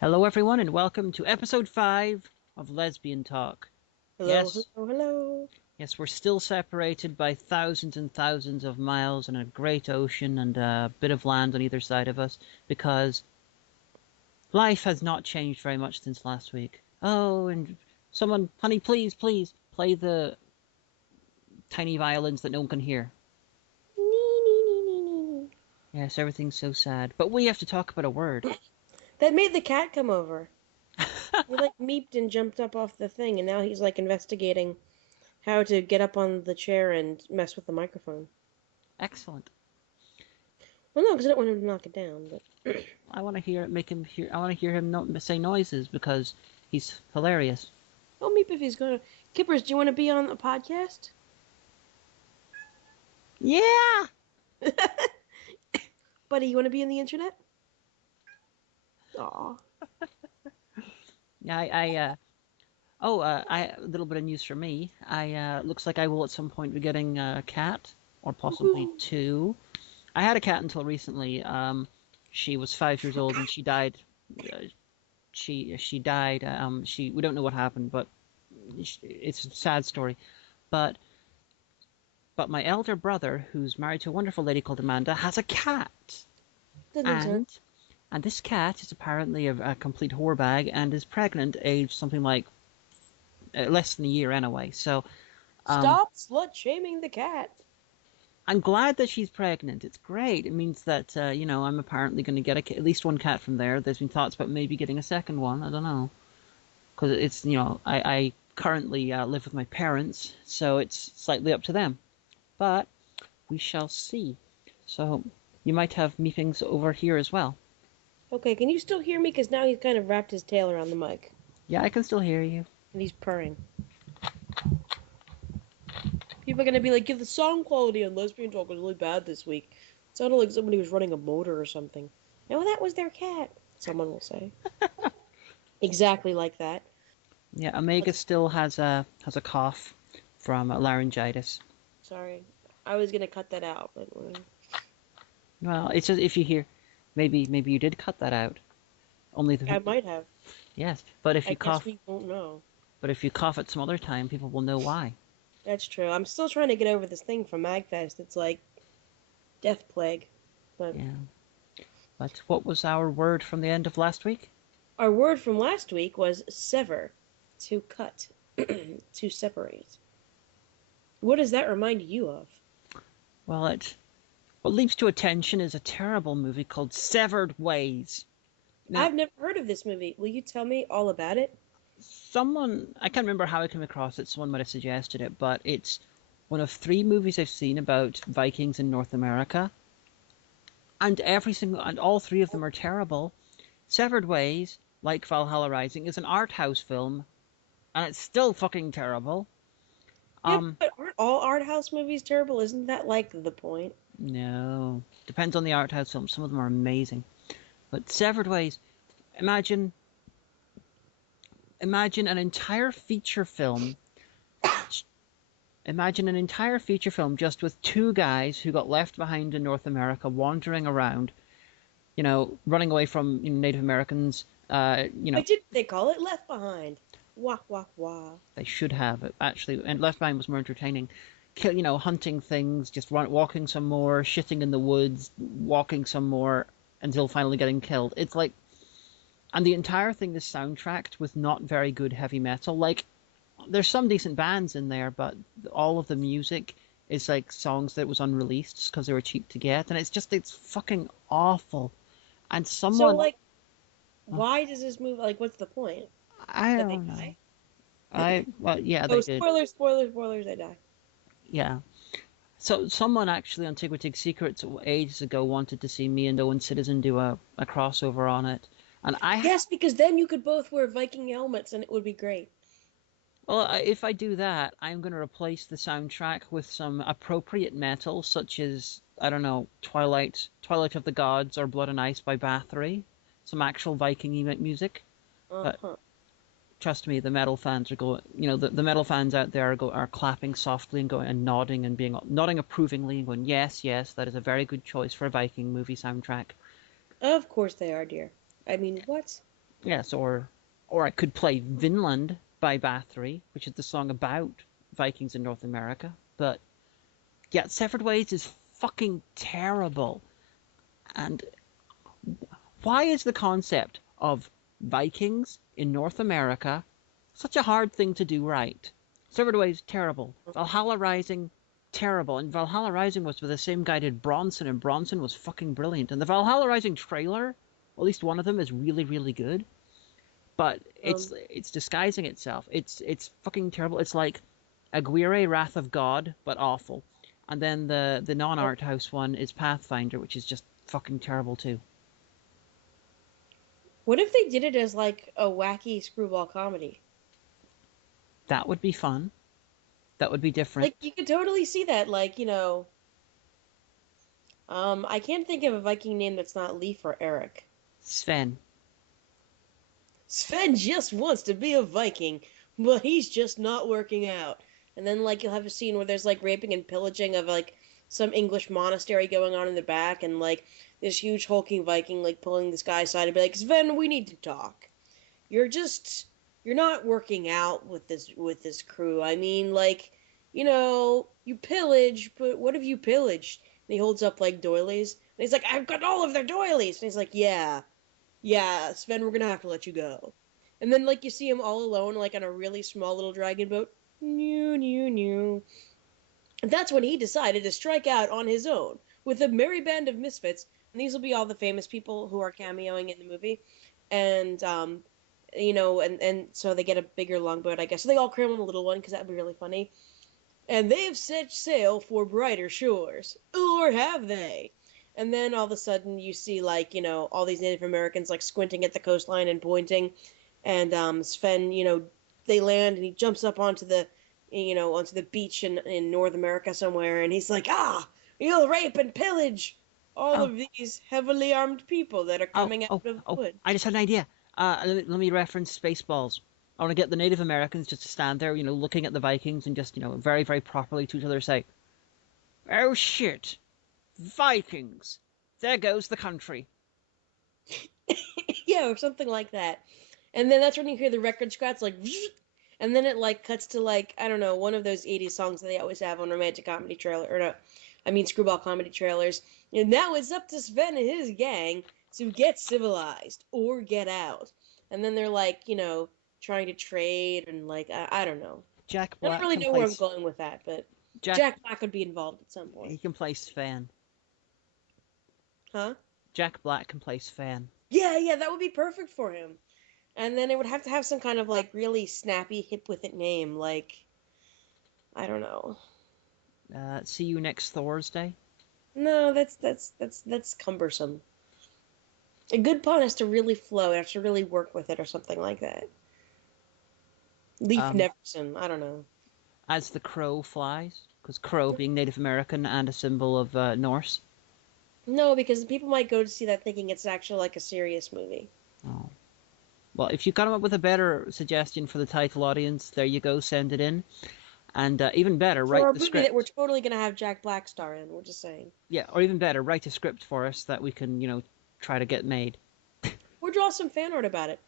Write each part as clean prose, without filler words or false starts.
Hello, everyone, and welcome to episode 5 of Lesbian Talk. Hello, Yes, hello, hello. yes, we're still separated by thousands and thousands of miles and a great ocean and a bit of land on either side of us because life has not changed very much since last week. Oh, and someone, honey, please, please, play the tiny violins that no one can hear. Nee, nee, nee, nee, nee. Yes, everything's so sad. But we have to talk about a word. That made the cat come over. He like meeped and jumped up off the thing, and now he's like investigating how to get up on the chair and mess with the microphone. Excellent. Well, no, because I don't want him to knock it down. But I want to hear it, make him hear. I want to hear him not say noises because he's hilarious. oh, meep if he's gonna. Kippers, do you want to be on a podcast? Yeah. Buddy, you want to be on the internet? Aw. Yeah, a little bit of news for me. Looks like I will at some point be getting a cat, or possibly Woohoo. two. I had a cat until recently. She was 5 years old and she died. Uh, she died. We don't know what happened, but it's a sad story. But my elder brother, who's married to a wonderful lady called Amanda, has a cat, That makes sense. and this cat is apparently a complete whore bag and is pregnant, aged something like less than a year anyway. So um, Stop slut shaming the cat. I'm glad that she's pregnant. It's great. It means that I'm apparently going to get at least one cat from there. There's been thoughts about maybe getting a second one. I don't know, because it's I currently live with my parents, so it's slightly up to them. But we shall see. So you might have meetings over here as well. Okay, can you still hear me? Because now he's kind of wrapped his tail around the mic. Yeah, I can still hear you. And he's purring. People are gonna be like, "Give the sound quality on Lesbian Talk was really bad this week. It sounded like somebody was running a motor or something." No, that was their cat. Someone will say. Exactly like that. Yeah, Omega still has a cough from laryngitis. Sorry, I was gonna cut that out, but Well, it's just if you hear, maybe you did cut that out. Only I the might have. yes, but if I you guess cough, we won't know. at some other time, people will know why. That's true. I'm still trying to get over this thing from Magfest. It's like death plague. But Yeah. But what was our word from the end of last week? our word from last week was sever, to cut, to separate. What does that remind you of? Well, what leaps to attention is a terrible movie called Severed Ways. Now, I've never heard of this movie. Will you tell me all about it? someone I can't remember how I came across it. Someone might have suggested it, but it's one of 3 movies I've seen about Vikings in North America, and all 3 of them are terrible. Severed Ways, like Valhalla Rising, is an art house film, and it's still fucking terrible. Yeah, Um, but aren't all art house movies terrible? Isn't that like the point? no, depends on the art house film. Some of them are amazing, but Severed Ways. Imagine, imagine an entire feature film. Imagine an entire feature film just with 2 guys who got left behind in North America, wandering around, running away from Native Americans. Why did they call it Left Behind? Wah wah wah. They should have it actually, and Left Behind was more entertaining. Hunting things, just walking some more, shitting in the woods, walking some more until finally getting killed. It's like, and the entire thing is soundtracked with not very good heavy metal. Like, there's some decent bands in there, but all of the music is like songs that was unreleased because they were cheap to get, and it's fucking awful. And So, someone, like, oh, why does this movie, like, what's the point? I That they don't know. die? Well, yeah, Oh, they did. spoilers, spoilers, spoilers, they die. Yeah. So someone actually on Antiquity Secrets ages ago wanted to see me and Owen Citizen do a crossover on it, and Yes, because then you could both wear Viking helmets and it would be great. if I do that, I'm going to replace the soundtrack with some appropriate metal, such as, I don't know, Twilight of the Gods, or Blood and Ice by Bathory, some actual Viking music. But Uh-huh. trust me, the metal fans are going. The metal fans out there are clapping softly and going and nodding approvingly and going, yes, yes, that is a very good choice for a Viking movie soundtrack. Of course they are, dear. I mean, what? Yes, or I could play Vinland by Bathory, which is the song about Vikings in North America. But yeah, Severed Ways is fucking terrible. And why is the concept of Vikings in North America such a hard thing to do right? Severed Ways, terrible. Valhalla Rising, terrible. And Valhalla Rising was with the same guy did Bronson, and Bronson was fucking brilliant. And the Valhalla Rising trailer, at least one of them, is really, really good. But it's disguising itself. It's fucking terrible. It's like Aguirre, Wrath of God, but awful. And then the non-art house one is Pathfinder, which is just fucking terrible too. What if they did it as like a wacky screwball comedy? That would be fun. That would be different. Like you could totally see that. Like I can't think of a Viking name that's not Leif or Eric. Sven. Sven just wants to be a Viking, but he's just not working out. And then like you'll have a scene where there's like raping and pillaging of like some English monastery going on in the back, and like this huge hulking Viking like pulling this guy aside and be like, Sven, we need to talk. You're not working out with this crew. I mean, like, you pillage, but what have you pillaged? And he holds up like doilies, and he's like, I've got all of their doilies. And he's like, yeah, Sven, we're gonna have to let you go. And then like you see him all alone, like on a really small little dragon boat. New. And that's when he decided to strike out on his own with a merry band of misfits. And these will be all the famous people who are cameoing in the movie. And and so they get a bigger longboat, I guess. So they all cram on the little one because that'd be really funny. And they've set sail for brighter shores, or have they? And then all of a sudden you see like all these Native Americans like squinting at the coastline and pointing, and Sven they land and he jumps up onto the beach in North America somewhere, and he's like, you'll rape and pillage all of these heavily armed people that are coming out of the wood. I just had an idea. Let me reference Spaceballs. I want to get the Native Americans just to stand there, looking at the Vikings and just, very, very properly to each other say, "Oh shit, Vikings! There goes the country." Yeah, or something like that. And then that's when you hear the record scratch, like, and then it like cuts to like, I don't know, one of those 80s songs that they always have on romantic comedy trailer, or no, I mean screwball comedy trailers. And now it's up to Sven and his gang to get civilized or get out. And then they're like, trying to trade and like, I don't know. Jack Black. I don't really know where I'm going with that, but Jack Black would be involved at some point. He can play Sven. Huh? Jack Black can play Sven. Yeah, that would be perfect for him. And then it would have to have some kind of like really snappy, hip with it name, like, I don't know. See you next Thursday. No, that's cumbersome. A good pun has to really flow. It has to really work with it, or something like that. Leif Neverson. I don't know. As the crow flies, because crow being Native American and a symbol of Norse. No, because people might go to see that thinking it's actually like a serious movie. Oh. Well, if you come up with a better suggestion for the title audience, there you go. Send it in. And even better, write the script. That we're totally going to have Jack Black star in. We're just saying. Yeah, or even better, write a script for us that we can, try to get made. Or draw some fan art about it.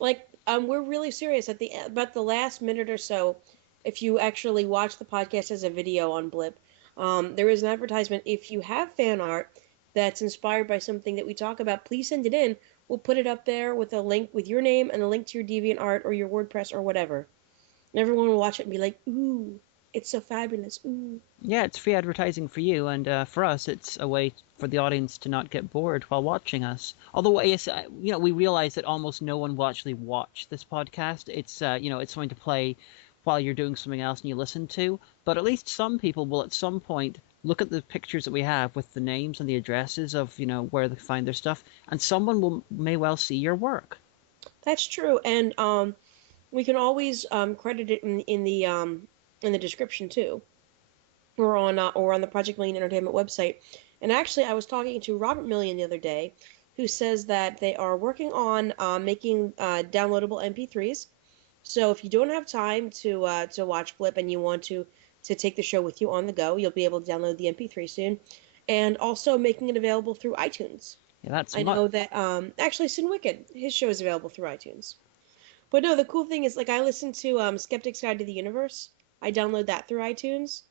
Like, we're really serious. About the last minute or so, if you actually watch the podcast as a video on Blip, there is an advertisement. If you have fan art that's inspired by something that we talk about, please send it in. We'll put it up there with a link with your name and a link to your DeviantArt or your WordPress or whatever. And everyone will watch it and be like, ooh, it's so fabulous, ooh. Yeah, it's free advertising for you, and for us, it's a way for the audience to not get bored while watching us. Although, we realize that almost no one will actually watch this podcast. It's, it's going to play while you're doing something else and you listen to. But at least some people will at some point look at the pictures that we have with the names and the addresses of, where they find their stuff, and someone may well see your work. That's true, and we can always credit it in the description too, or on the Project Million Entertainment website. And actually, I was talking to Robert Million the other day, who says that they are working on making downloadable MP3s. So if you don't have time to watch Blip and you want to take the show with you on the go, you'll be able to download the MP3 soon, and also making it available through iTunes. Yeah, that's I know that actually Sin Wicked, his show is available through iTunes. But no, the cool thing is like I listen to Skeptic's Guide to the Universe. I download that through iTunes.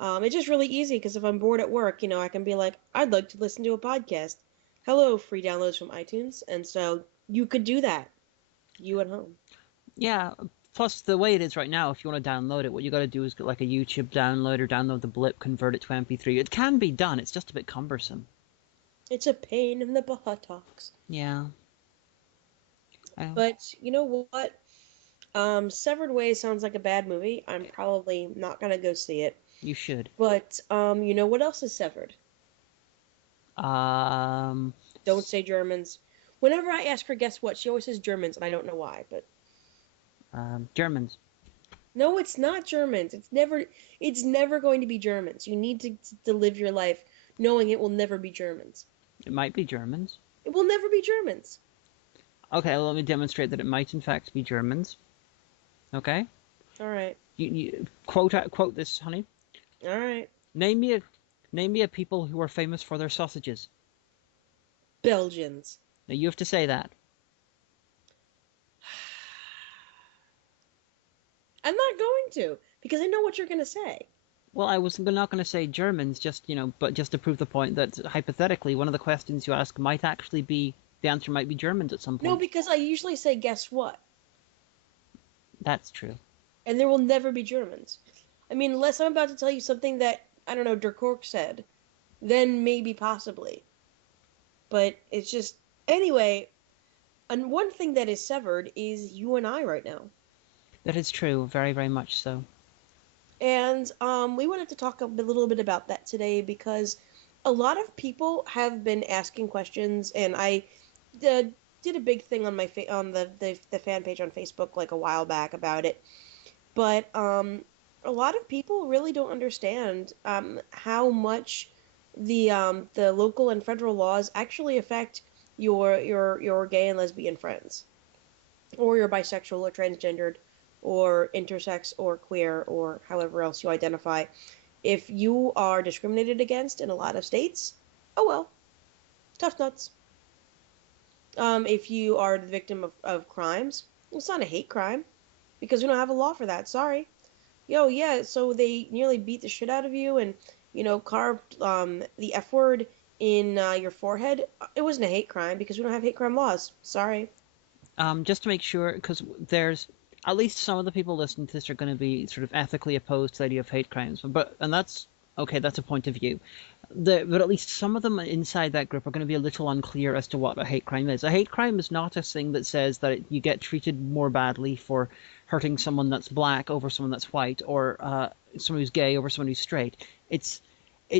It's just really easy because if I'm bored at work, I can be like, I'd like to listen to a podcast. Hello, free downloads from iTunes, and so you could do that, you at home. Yeah, plus the way it is right now, if you want to download it, what you got to do is get like a YouTube downloader, download the blip, convert it to MP3. It can be done. It's just a bit cumbersome. It's a pain in the buttocks. Yeah. But you know what? Severed Ways sounds like a bad movie. I'm probably not gonna go see it. You should. But you know what else is severed? Um, Don't say Germans. Whenever I ask her, guess what? She always says Germans, and I don't know why. But Germans. no, it's not Germans. It's never going to be Germans. You need to live your life knowing it will never be Germans. It might be Germans. It will never be Germans. Okay, well, let me demonstrate that it might in fact be Germans. Okay? All right. You quote this, honey. All right. Name me a people who are famous for their sausages. Belgians. Now you have to say that. I'm not going to because I know what you're going to say. Well, I was not going to say Germans, but just to prove the point that hypothetically, one of the questions you ask might actually be the answer might be Germans at some point. No, because I usually say, guess what? That's true. And there will never be Germans. I mean, unless I'm about to tell you something that, I don't know, Der Kork said, then maybe possibly. But it's just, anyway, and one thing that is severed is you and I right now. That is true, very, very much so. And we wanted to talk a little bit about that today because a lot of people have been asking questions, and I did a big thing on my on the fan page on Facebook like a while back about it. But a lot of people really don't understand how much the local and federal laws actually affect your gay and lesbian friends, or your bisexual or transgendered, or intersex or queer, or however else you identify. If you are discriminated against in a lot of states, oh well, tough nuts. If you are the victim of crimes, it's not a hate crime because we don't have a law for that. Sorry. Yeah, so they nearly beat the shit out of you and, carved the F word in your forehead. It wasn't a hate crime because we don't have hate crime laws. Sorry. Just to make sure, because there's at least some of the people listening to this are going to be sort of ethically opposed to the idea of hate crimes, and that's okay. That's a point of view. But at least some of them inside that group are going to be a little unclear as to what a hate crime is. A hate crime is not a thing that says that you get treated more badly for hurting someone that's black over someone that's white, or someone who's gay over someone who's straight. It's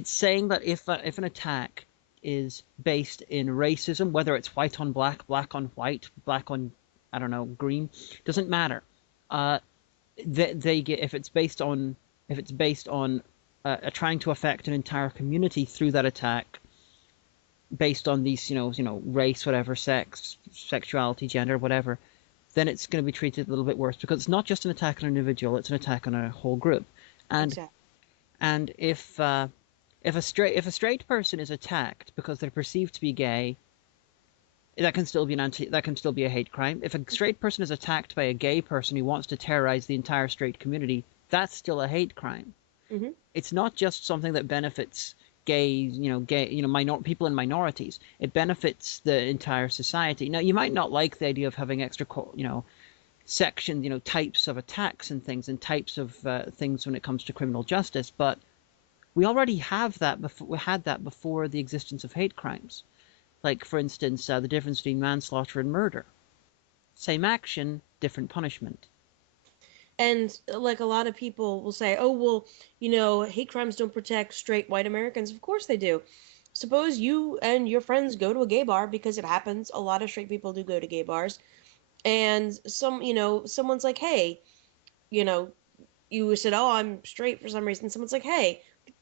saying that if an attack is based in racism, whether it's white on black, black on white, black on, I don't know, green, doesn't matter. They get if it's based on trying to affect an entire community through that attack, based on these race, whatever, sex, sexuality, gender, whatever, then it's going to be treated a little bit worse because it's not just an attack on an individual; it's an attack on a whole group. And exactly. And if a straight person is attacked because they're perceived to be gay, that can still be a hate crime. If a straight person is attacked by a gay person who wants to terrorize the entire straight community, that's still a hate crime. Mm-hmm. It's not just something that benefits gays, people in minorities. It benefits the entire society. Now, you might not like the idea of having extra, sections, types of attacks and things, and types of things when it comes to criminal justice, but we already have that before. We had that before the existence of hate crimes. Like, for instance, the difference between manslaughter and murder. Same action, different punishment. And like a lot of people will say, oh, well, hate crimes don't protect straight white Americans. Of course they do. Suppose you and your friends go to a gay bar, because it happens. A lot of straight people do go to gay bars. And someone's like, hey, you said, oh, I'm straight for some reason. Someone's like, hey,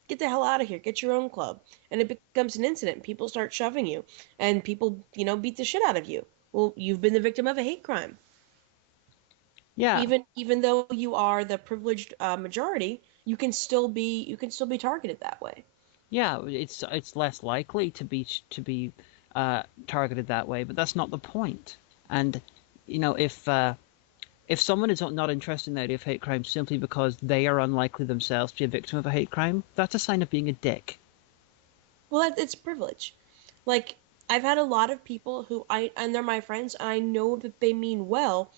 get the hell out of here. Get your own club. And it becomes an incident. People start shoving you. And people, beat the shit out of you. Well, you've been the victim of a hate crime. Yeah. Even though you are the privileged majority, you can still be targeted that way. Yeah, it's less likely to be targeted that way, but that's not the point. And if someone is not interested in the idea of hate crime simply because they are unlikely themselves to be a victim of a hate crime, that's a sign of being a dick. Well, it's privilege. Like, I've had a lot of people and they're my friends, and I know that they mean well,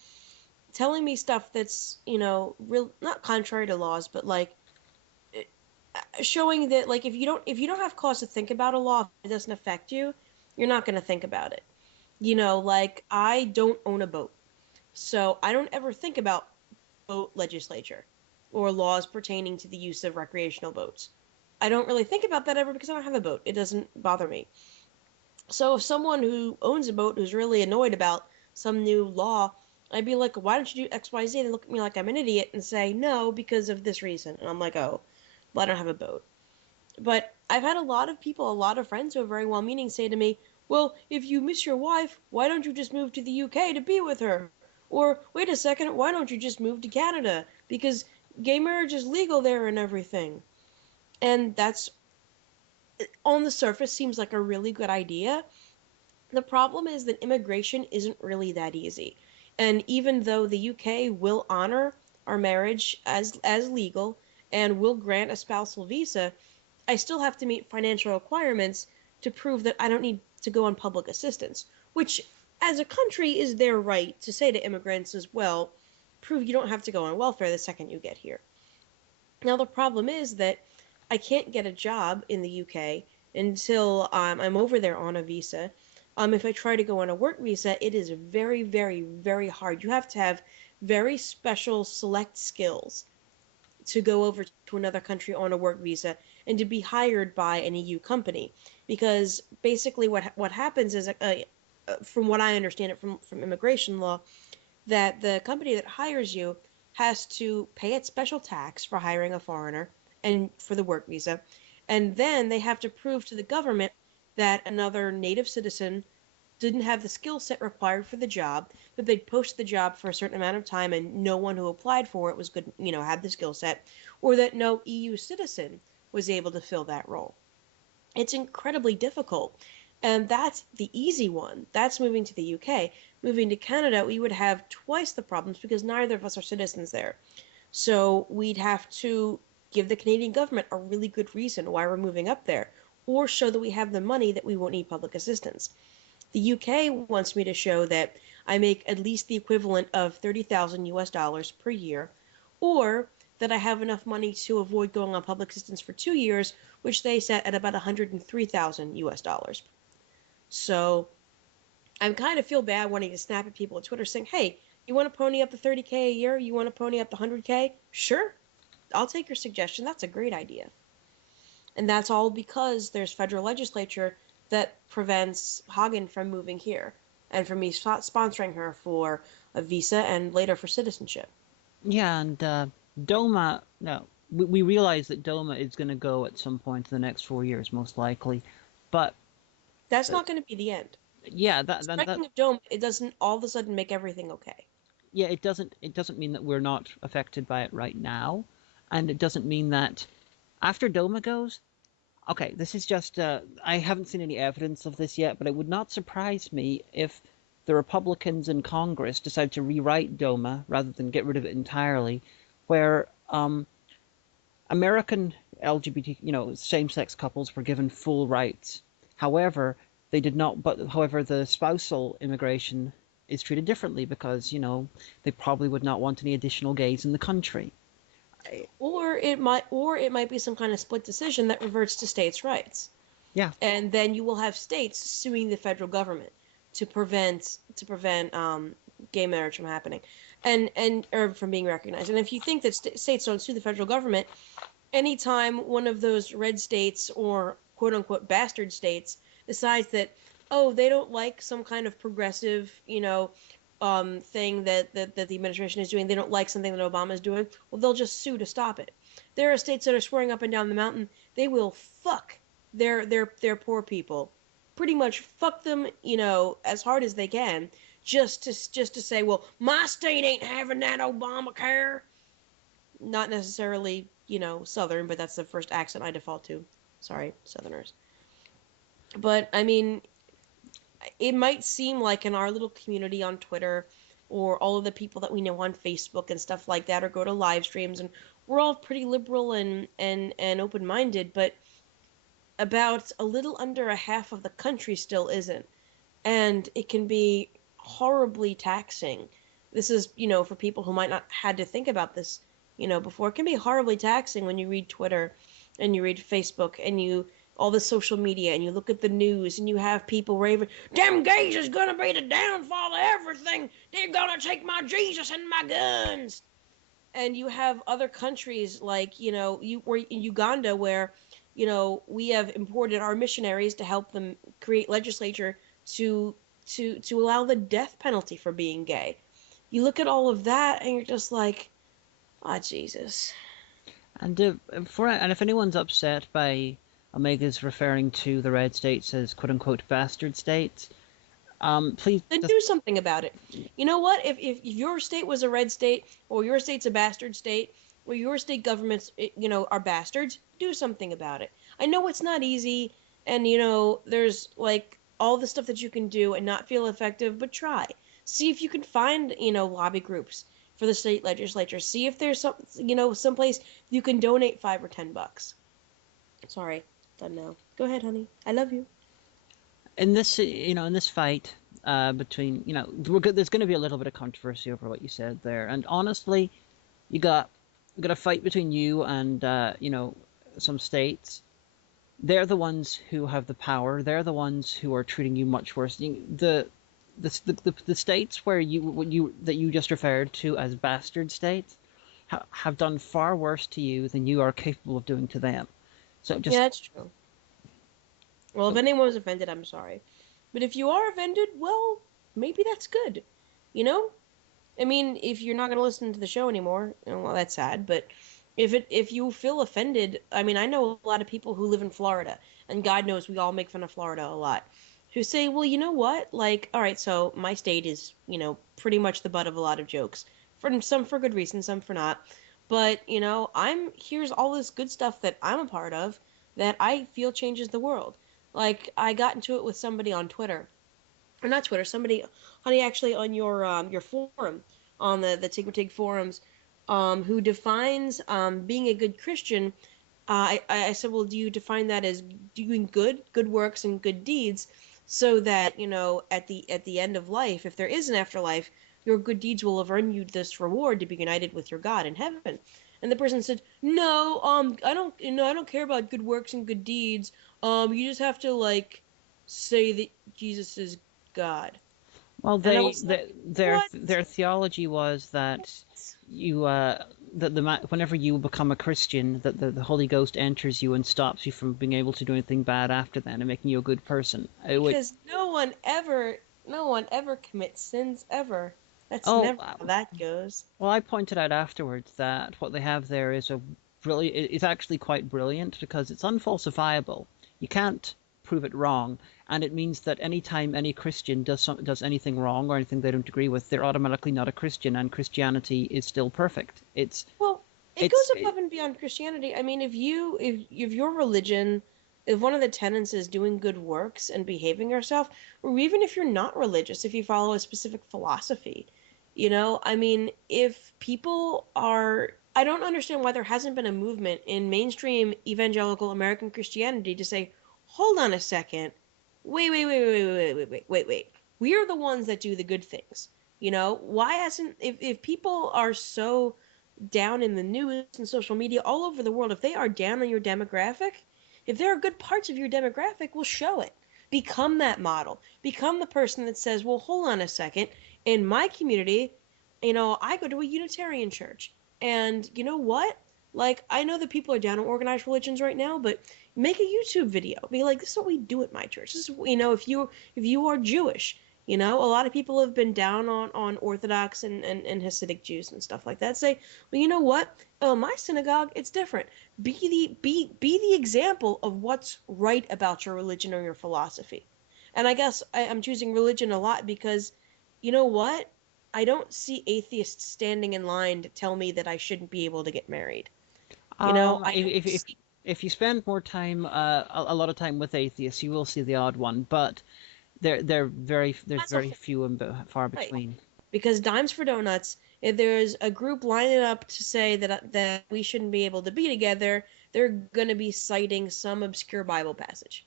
telling me stuff that's, real, not contrary to laws, but like, showing that, like, if you don't have cause to think about a law, if it doesn't affect you, you're not going to think about it. Like, I don't own a boat, so I don't ever think about boat legislature or laws pertaining to the use of recreational boats. I don't really think about that ever because I don't have a boat. It doesn't bother me. So if someone who owns a boat who's really annoyed about some new law, I'd be like, why don't you do XYZ? They look at me like I'm an idiot and say, no, because of this reason. And I'm like, oh, well, I don't have a boat. But I've had a lot of people, a lot of friends who are very well meaning say to me, well, if you miss your wife, why don't you just move to the UK to be with her? Or, wait a second, why don't you just move to Canada? Because gay marriage is legal there and everything. And that's, on the surface, seems like a really good idea. The problem is that immigration isn't really that easy. And even though the UK will honor our marriage as legal and will grant a spousal visa, I still have to meet financial requirements to prove that I don't need to go on public assistance, which, as a country, is their right to say to immigrants as well, prove you don't have to go on welfare the second you get here. Now, the problem is that I can't get a job in the UK until I'm over there on a visa. If I try to go on a work visa, it is very, very, very hard. You have to have very special select skills to go over to another country on a work visa and to be hired by an EU company. Because basically what happens is, from what I understand it from immigration law, that the company that hires you has to pay its special tax for hiring a foreigner and for the work visa. And then they have to prove to the government that another native citizen didn't have the skill set required for the job, that they'd post the job for a certain amount of time and no one who applied for it was good, had the skill set, or that no EU citizen was able to fill that role. It's incredibly difficult. And that's the easy one. That's moving to the UK. Moving to Canada, we would have twice the problems because neither of us are citizens there. So we'd have to give the Canadian government a really good reason why we're moving up there, or show that we have the money that we won't need public assistance. The UK wants me to show that I make at least the equivalent of 30,000 US dollars per year, or that I have enough money to avoid going on public assistance for 2 years, which they set at about 103,000 US dollars. So I kind of feel bad wanting to snap at people on Twitter saying, hey, you want to pony up the 30K a year? You want to pony up the 100K? Sure, I'll take your suggestion. That's a great idea. And that's all because there's federal legislature that prevents Hagen from moving here and from me sponsoring her for a visa and later for citizenship. Yeah, and DOMA, no, we realize that DOMA is going to go at some point in the next 4 years, most likely. But that's not going to be the end. Yeah, striking of DOMA, it doesn't all of a sudden make everything okay. Yeah, it doesn't mean that we're not affected by it right now, and it doesn't mean that after DOMA goes, okay, this is just I haven't seen any evidence of this yet, but it would not surprise me if the Republicans in Congress decide to rewrite DOMA rather than get rid of it entirely, where American LGBT, same-sex couples were given full rights. However, they did not. However, the spousal immigration is treated differently because they probably would not want any additional gays in the country. Or it might be some kind of split decision that reverts to states' rights. Yeah. And then you will have states suing the federal government to prevent gay marriage from happening, or from being recognized. And if you think that states don't sue the federal government, anytime one of those red states or quote unquote bastard states decides that, oh, they don't like some kind of progressive, thing that the administration is doing, they don't like something that Obama is doing, well, they'll just sue to stop it. There are states that are swearing up and down the mountain they will fuck their poor people, pretty much fuck them, as hard as they can, just to say, well, my state ain't having that Obamacare. Not necessarily, Southern, but that's the first accent I default to. Sorry, Southerners. But I mean, it might seem like in our little community on Twitter or all of the people that we know on Facebook and stuff like that, or go to live streams, and we're all pretty liberal and open-minded, but about a little under a half of the country still isn't. And it can be horribly taxing. This is, for people who might not had to think about this, before. It can be horribly taxing when you read Twitter and you read Facebook and you all the social media and you look at the news and you have people raving, "Damn gays is gonna be the downfall of everything. They're gonna take my Jesus and my guns." And you have other countries like, we're in Uganda where, we have imported our missionaries to help them create legislature to allow the death penalty for being gay. You look at all of that and you're just like, ah, Jesus. And if anyone's upset by Omega's referring to the red states as "quote unquote" bastard states, please then do something about it. You know what? If your state was a red state, or your state's a bastard state, or your state governments, are bastards, do something about it. I know it's not easy, and there's like all the stuff that you can do and not feel effective, but try. See if you can find lobby groups for the state legislature. See if there's someplace you can donate $5 or $10. Sorry, done now. Go ahead, honey. I love you. In this fight between, there's going to be a little bit of controversy over what you said there. And honestly, you got a fight between you and some states. They're the ones who have the power. They're the ones who are treating you much worse. The states that you just referred to as bastard states have done far worse to you than you are capable of doing to them. So yeah, that's true. Well, if anyone was offended, I'm sorry. But if you are offended, well, maybe that's good. I mean, if you're not going to listen to the show anymore, well, that's sad. But if you feel offended, I mean, I know a lot of people who live in Florida, and God knows we all make fun of Florida a lot, who say, well, you know what? Like, all right, so my state is, pretty much the butt of a lot of jokes. Some for good reason, some for not. But, here's all this good stuff that I'm a part of that I feel changes the world. Like, I got into it with somebody on Twitter. Or not Twitter, somebody, honey, actually on your forum, on the Tigmatig forums, who defines being a good Christian. I said, well, do you define that as doing good works and good deeds, so that, at the end of life, if there is an afterlife, your good deeds will have earned you this reward to be united with your God in heaven. And the person said, no, I don't care about good works and good deeds. You just have to say that Jesus is God. Well, their theology was that whenever you become a Christian, that the Holy Ghost enters you and stops you from being able to do anything bad after then, and making you a good person. Because no one ever commits sins ever. That's never how that goes. Well, I pointed out afterwards that what they have there is it's actually quite brilliant, because it's unfalsifiable. You can't prove it wrong, and it means that anytime any Christian does anything wrong or anything they don't agree with, they're automatically not a Christian, and Christianity is still perfect. It goes above and beyond Christianity. I mean, if your religion, if one of the tenets is doing good works and behaving yourself, or even if you're not religious, if you follow a specific philosophy, I mean, if people are, I don't understand why there hasn't been a movement in mainstream evangelical American Christianity to say, hold on a second, wait. We are the ones that do the good things. Why hasn't, if people are so down in the news and social media all over the world, if they are down on your demographic, if there are good parts of your demographic, we'll show it. Become that model. Become the person that says, well, hold on a second. In my community, I go to a Unitarian church. And you know what? I know that people are down on organized religions right now, but make a YouTube video. Be like, this is what we do at my church. This is, if you are Jewish, a lot of people have been down on Orthodox and Hasidic Jews and stuff like that. Say, well, you know what? Oh, my synagogue, it's different. Be the example of what's right about your religion or your philosophy. And I guess I'm choosing religion a lot because, you know what? I don't see atheists standing in line to tell me that I shouldn't be able to get married. If you spend more time, a lot of time with atheists, you will see the odd one. But There's That's a very few and far right. between. Because Dimes for Donuts, if there's a group lining up to say that we shouldn't be able to be together, they're gonna be citing some obscure Bible passage.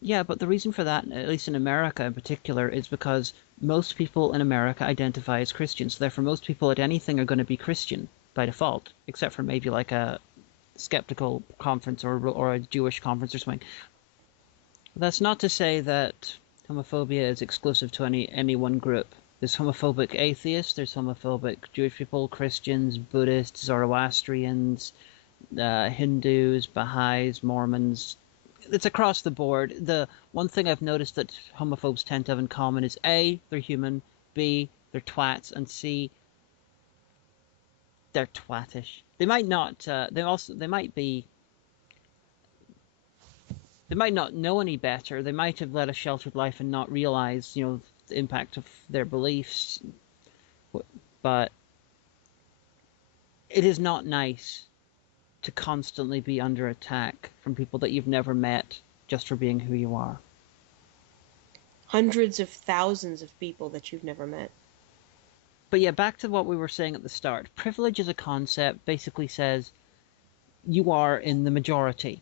Yeah, but the reason for that, at least in America in particular, is because most people in America identify as Christians. So therefore, most people at anything are going to be Christian by default, except for maybe like a skeptical conference or a Jewish conference or something. That's not to say that homophobia is exclusive to any one group. There's homophobic atheists, there's homophobic Jewish people, Christians, Buddhists, Zoroastrians, Hindus, Baha'is, Mormons. It's across the board. The one thing I've noticed that homophobes tend to have in common is A, they're human, B, they're twats, and C, they're twattish. They might not. They might not know any better. They might have led a sheltered life and not realize, the impact of their beliefs. But it is not nice to constantly be under attack from people that you've never met just for being who you are. Hundreds of thousands of people that you've never met. But yeah, back to what we were saying at the start. Privilege as a concept basically says you are in the majority.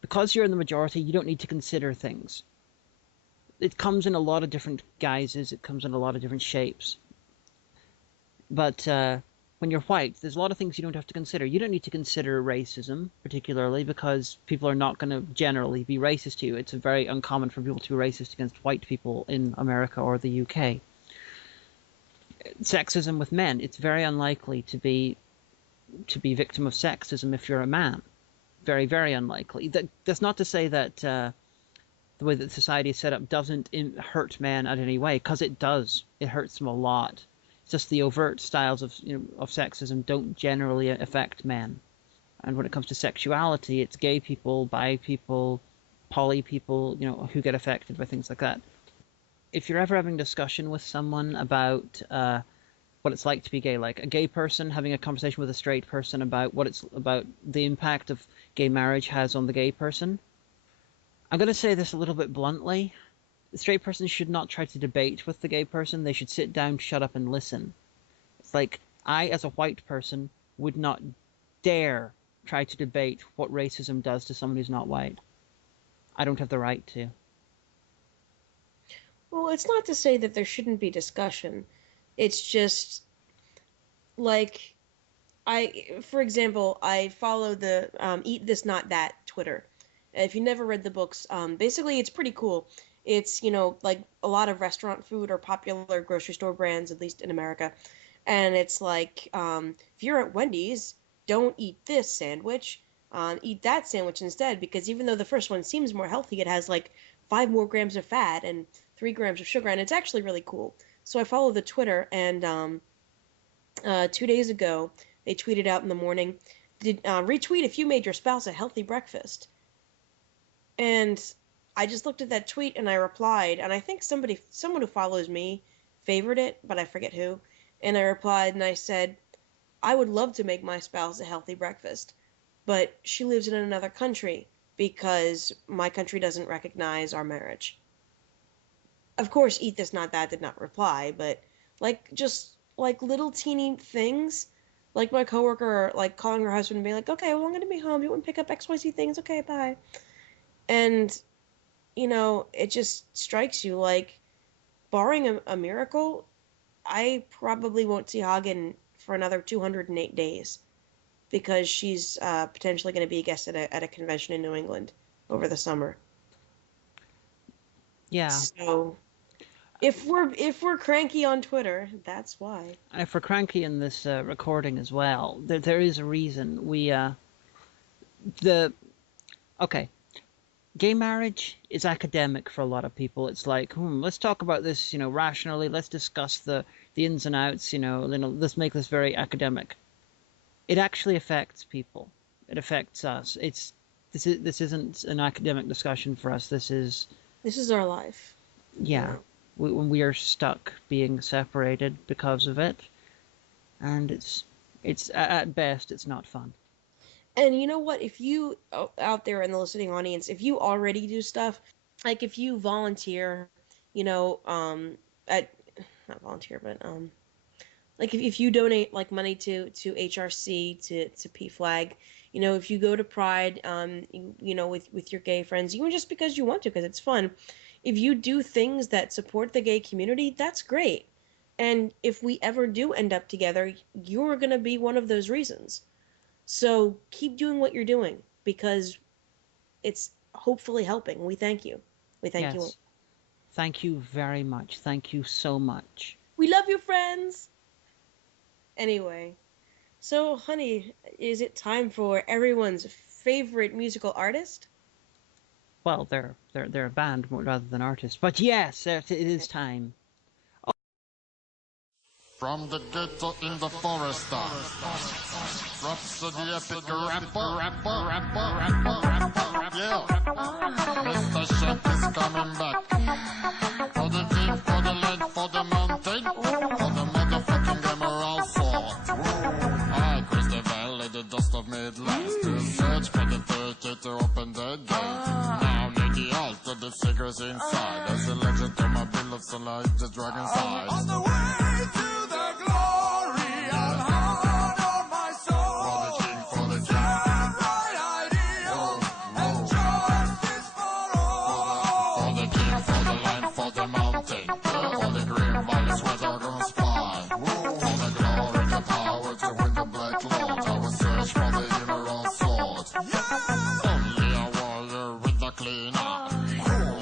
Because you're in the majority, you don't need to consider things. It comes in a lot of different guises. It comes in a lot of different shapes. But when you're white, there's a lot of things you don't have to consider. You don't need to consider racism, particularly, because people are not going to generally be racist to you. It's very uncommon for people to be racist against white people in America or the UK. Sexism with men, it's very unlikely to be victim of sexism if you're a man. Very, very unlikely. That's not to say that the way that society is set up doesn't hurt men in any way, because it does. It hurts them a lot. It's just the overt styles of sexism don't generally affect men. And when it comes to sexuality, it's gay people, bi people, poly people, who get affected by things like that. If you're ever having a discussion with someone about what it's like to be gay, like a gay person having a conversation with a straight person about about the impact of gay marriage has on the gay person, I'm going to say this a little bit bluntly. The straight person should not try to debate with the gay person. They should sit down, shut up, and listen. It's like, I, as a white person, would not dare try to debate what racism does to someone who's not white. I don't have the right to. Well, it's not to say that there shouldn't be discussion. It's just like for example, I follow the Eat This Not That Twitter. If you never read the books, basically it's pretty cool. It's like a lot of restaurant food or popular grocery store brands, at least in America, and it's like if you're at Wendy's, don't eat this sandwich, eat that sandwich instead, because even though the first one seems more healthy, it has like 5 more grams of fat and 3 grams of sugar, and it's actually really cool. So I follow the Twitter, and 2 days ago they tweeted out in the morning, retweet if you made your spouse a healthy breakfast. And I just looked at that tweet and I replied, and I think someone who follows me favored it, but I forget who. And I replied and I said, I would love to make my spouse a healthy breakfast, but she lives in another country because my country doesn't recognize our marriage. Of course, Eat This Not That did not reply, but just little teeny things, like my coworker like calling her husband and being like, okay, well, I'm gonna be home, you want to pick up XYZ things, okay, bye. And it just strikes you like, barring a miracle, I probably won't see Hagen for another 208 days, because she's potentially going to be a guest at a convention in New England over the summer. Yeah. So if we're cranky on Twitter, that's why. And if we're cranky in this recording as well, there is a reason. Okay. Gay marriage is academic for a lot of people. It's like, let's talk about this, rationally. Let's discuss the ins and outs. Let's make this very academic. It actually affects people. It affects us. This isn't an academic discussion for us. This is our life. Yeah, when we are stuck being separated because of it, and it's at best it's not fun. And you know what? If you out there in the listening audience, if you already do stuff, like if you volunteer you know, at not volunteer, but like if you donate like money to HRC to PFLAG, you know, if you go to Pride, you know, with your gay friends, even just because you want to, because it's fun, if you do things that support the gay community, that's great. And if we ever do end up together, you're gonna be one of those reasons. So keep doing what you're doing because it's hopefully helping. We thank you. We thank you all. Yes. Thank you very much. Thank you so much. We love you, friends. Anyway, so honey, is it time for everyone's favorite musical artist? Well, they're a band rather than artists, but yes, it is time. From the ghetto in the forest, Rhapsody epic rapper, yeah. Mr. Shaq is coming back. For the deep, for the lead, for the mountain, for the motherfucking emerald sword. I cross the valley, the dust of Midlands, to search for the third to open the gate. Now near the altar, the figures inside. As a legend of my bill of sunlight, the dragon's eyes. On the way to the glory and heart of my soul. For the king, for the king. Stand right ideals and justice for all. For the king, for the land, for the mountain. For the green valleys where dragons fly. For the glory, the power to win the black lord. I will search for the emerald sword. Only a warrior with a clean eye.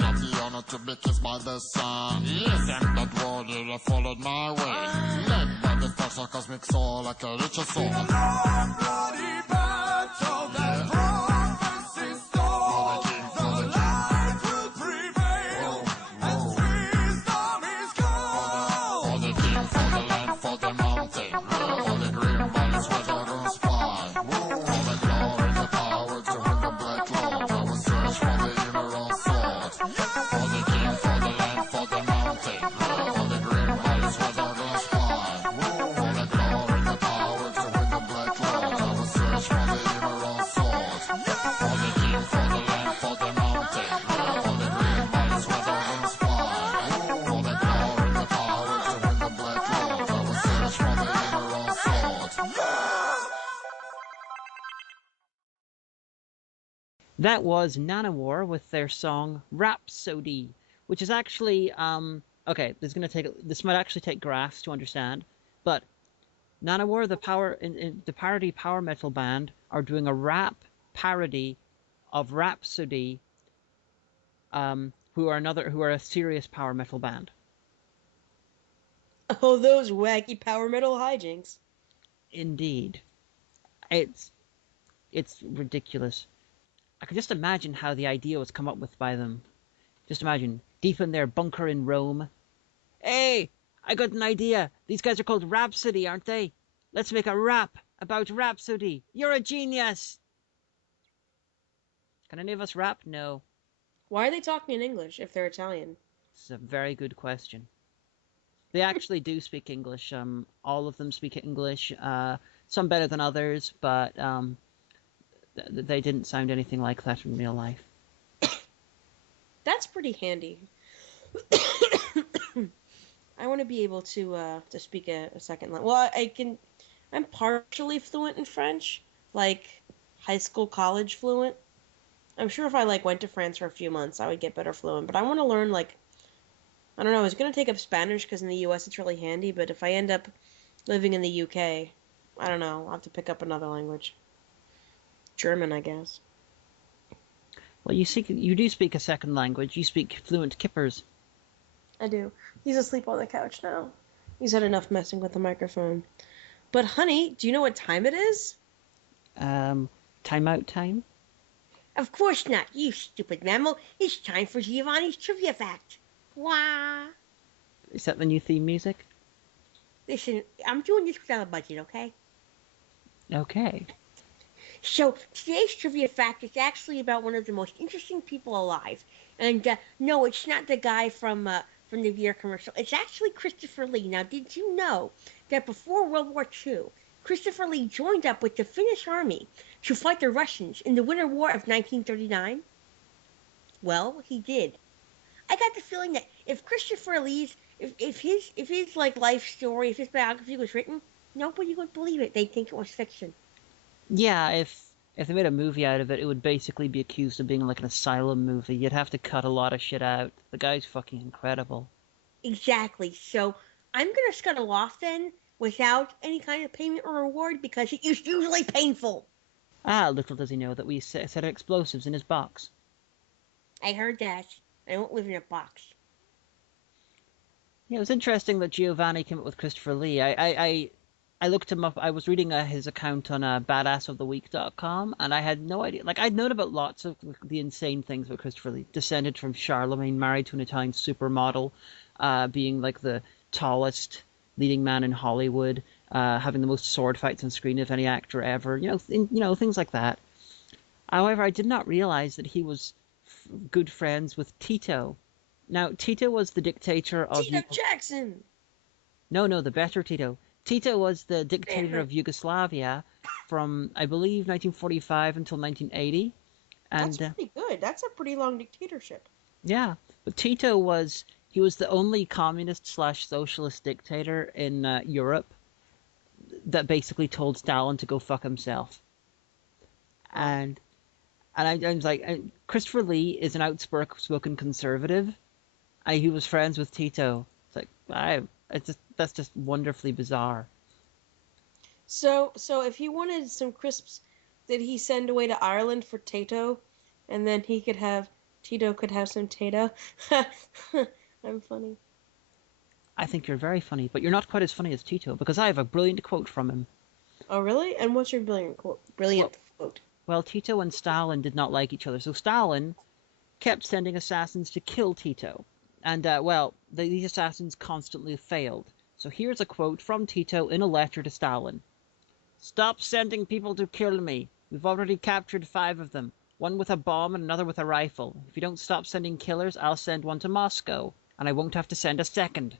Not the honor to be kissed by the sun. Yes, and that warrior that followed my way. Led by the force of cosmic soul like a richer soul. In a long bloody battle that prophecy stole. The light will prevail and wisdom is gold. For the king, for the land, for the mountain. For the green valleys where dragons fly. For the glory, the power to win the black lord. I will search for the emerald sword. For the king, for the land, for the mountain. For the green valleys where dragons fly. For the glory, the power to win the black lord. I will search for the emerald sword. For the king, for the land, for the mountain. For the green valleys where dragons fly. For the glory, the power to win the black lord. I will search for the emerald sword. That was Nanowar with their song Rhapsody, which is actually okay, this might actually take grasp to understand, but Nanowar, the parody power metal band, are doing a rap parody of Rhapsody, who are a serious power metal band. Oh, those wacky power metal hijinks. Indeed. It's ridiculous. I can just imagine how the idea was come up with by them. Just imagine, deep in their bunker in Rome. Hey, I got an idea. These guys are called Rhapsody, aren't they? Let's make a rap about Rhapsody. You're a genius. Can any of us rap? No. Why are they talking in English if they're Italian? This is a very good question. They actually do speak English. All of them speak English. Some better than others, but they didn't sound anything like that in real life. That's pretty handy. I want to be able to speak a second language. Well, I'm partially fluent in French, like high school, college fluent. I'm sure if I went to France for a few months, I would get better fluent. But I want to learn I don't know. I was gonna take up Spanish because in the U.S. it's really handy. But if I end up living in the U.K., I don't know. I'll have to pick up another language. German, I guess. Well, you do speak a second language. You speak fluent Kippers. I do. He's asleep on the couch now. He's had enough messing with the microphone. But honey, do you know what time it is? Timeout time? Of course not, you stupid mammal. It's time for Giovanni's Trivia Fact. Wah! Is that the new theme music? Listen, I'm doing this without a budget, okay? Okay. So, today's Trivia Fact is actually about one of the most interesting people alive. And, no, it's not the guy from the beer commercial. It's actually Christopher Lee. Now, did you know that before World War II, Christopher Lee joined up with the Finnish army to fight the Russians in the Winter War of 1939? Well, he did. I got the feeling that if Christopher Lee's, if his like life story, if his biography was written, nobody would believe it. They'd think it was fiction. Yeah, if they made a movie out of it, it would basically be accused of being like an asylum movie. You'd have to cut a lot of shit out. The guy's fucking incredible. Exactly. So I'm gonna scuttle off then without any kind of payment or reward because it is usually painful. Ah, little does he know that we set explosives in his box. I heard that. I don't live in a box. Yeah, it was interesting that Giovanni came up with Christopher Lee. I looked him up. I was reading his account on badassoftheweek.com, and I had no idea. Like, I'd known about lots of the insane things about Christopher Lee. Descended from Charlemagne, married to an Italian supermodel, being like the tallest leading man in Hollywood, having the most sword fights on screen of any actor ever. Things like that. However, I did not realize that he was good friends with Tito. Now, Tito was the dictator of... Tito Jackson! No, the better Tito. Tito was the dictator of Yugoslavia from, I believe, 1945 until 1980. And, that's pretty good. That's a pretty long dictatorship. Yeah, but Tito was the only communist/socialist dictator in Europe that basically told Stalin to go fuck himself. And I was like, Christopher Lee is an outspoken conservative, and he was friends with Tito. It's like, that's just wonderfully bizarre. So if he wanted some crisps, did he send away to Ireland for Tato, and then Tito could have some Tato? I'm funny. I think you're very funny, but you're not quite as funny as Tito, because I have a brilliant quote from him. Oh, really? And what's your brilliant quote? Well, Tito and Stalin did not like each other, so Stalin kept sending assassins to kill Tito. And, these assassins constantly failed. So here's a quote from Tito in a letter to Stalin. "Stop sending people to kill me. We've already captured 5 of them. One with a bomb and another with a rifle. If you don't stop sending killers, I'll send one to Moscow. And I won't have to send a second."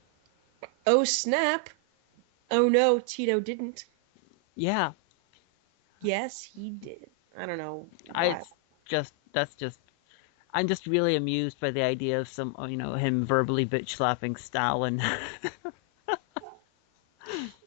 Oh, snap. Oh, no, Tito didn't. Yeah. Yes, he did. I don't know. I'm just really amused by the idea of him verbally bitch slapping Stalin.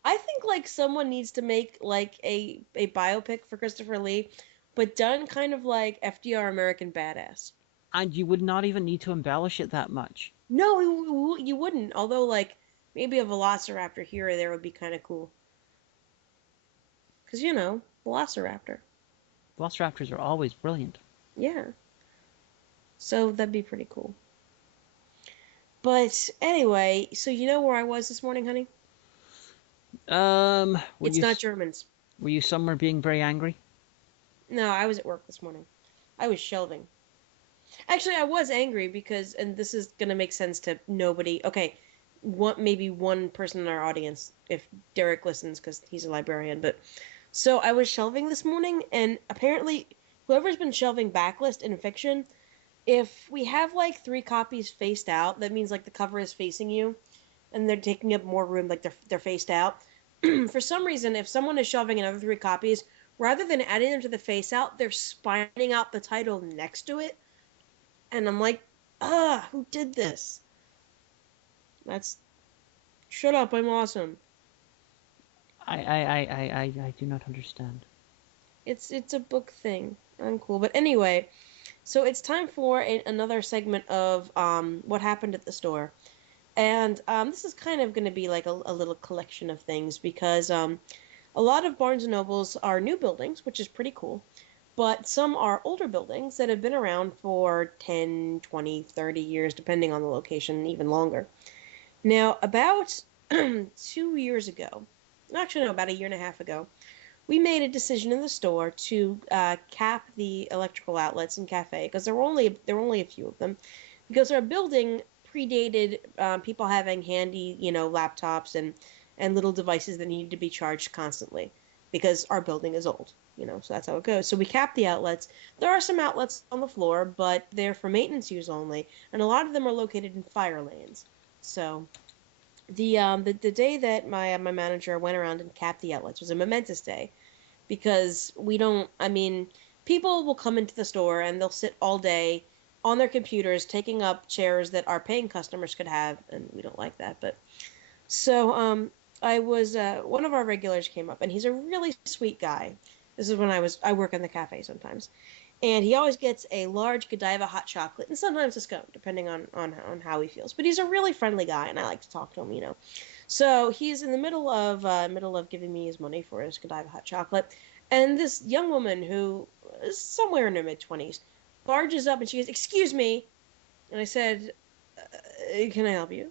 I think like someone needs to make like a biopic for Christopher Lee, but done kind of like FDR American Badass. And you would not even need to embellish it that much. No, you wouldn't. Although like maybe a Velociraptor here or there would be kind of cool. Because Velociraptor. Velociraptors are always brilliant. Yeah. So that'd be pretty cool. But anyway, so you know where I was this morning, honey? It's not Germans. Were you somewhere being very angry? No, I was at work this morning. I was shelving. Actually, I was angry because, and this is going to make sense to nobody. Okay, maybe one person in our audience, if Derek listens, because he's a librarian. But so I was shelving this morning, and apparently whoever's been shelving backlist in fiction, if we have like 3 copies faced out, that means like the cover is facing you, and they're taking up more room, like they're faced out. For some reason, if someone is shelving another 3 copies, rather than adding them to the face out, they're spining out the title next to it. And I'm like, who did this? Shut up, I'm awesome. I do not understand. It's a book thing. I'm cool. But anyway, so it's time for another segment of what happened at the store. And this is kind of going to be like a little collection of things because a lot of Barnes & Nobles are new buildings, which is pretty cool. But some are older buildings that have been around for 10, 20, 30 years, depending on the location, even longer. Now, about 2 years ago, actually no, about 1.5 years ago, we made a decision in the store to cap the electrical outlets in cafe because there were only a few of them, because our building predated people having handy laptops and little devices that needed to be charged constantly because our building is old, so that's how it goes. So we capped the outlets. There are some outlets on the floor, but they're for maintenance use only, and a lot of them are located in fire lanes. So the day that my manager went around and capped the outlets was a momentous day because people will come into the store and they'll sit all day on their computers, taking up chairs that our paying customers could have, and we don't like that. But so I was one of our regulars came up, and he's a really sweet guy. This is when I work in the cafe sometimes, and he always gets a large Godiva hot chocolate and sometimes a scone, depending on how he feels. But he's a really friendly guy, and I like to talk to him, you know. So he's in the middle of giving me his money for his Godiva hot chocolate, and this young woman who is somewhere in her mid-20s barges up and she goes, "Excuse me," and I said, "Can I help you?"